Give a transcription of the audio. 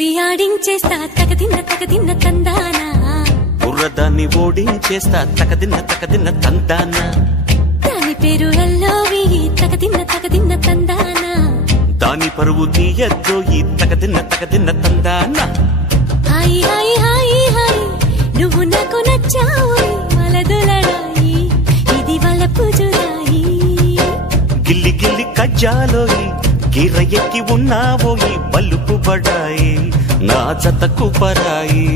ఊడి ఆడించేస్తా తగదిన్న తందానా బుర్రదాన్ని ఓడించేస్తా తకదిన్న తందానా దాని పేరు ఎల్లోవి తగదిన్న తందానా దాని పరువు తీయద్దోయి తగదిన్న తందానా హాయి హాయి హాయి హాయి నువ్వు నాకు నచ్చావు వలదులడాయి ఇది వలపు జుదాయి గిల్లి గిల్లి కజ్జాలోయి గిర్ర ఎక్కి ఉన్నావోయి బల్లుకు బడాయి నా జతకు పరాయి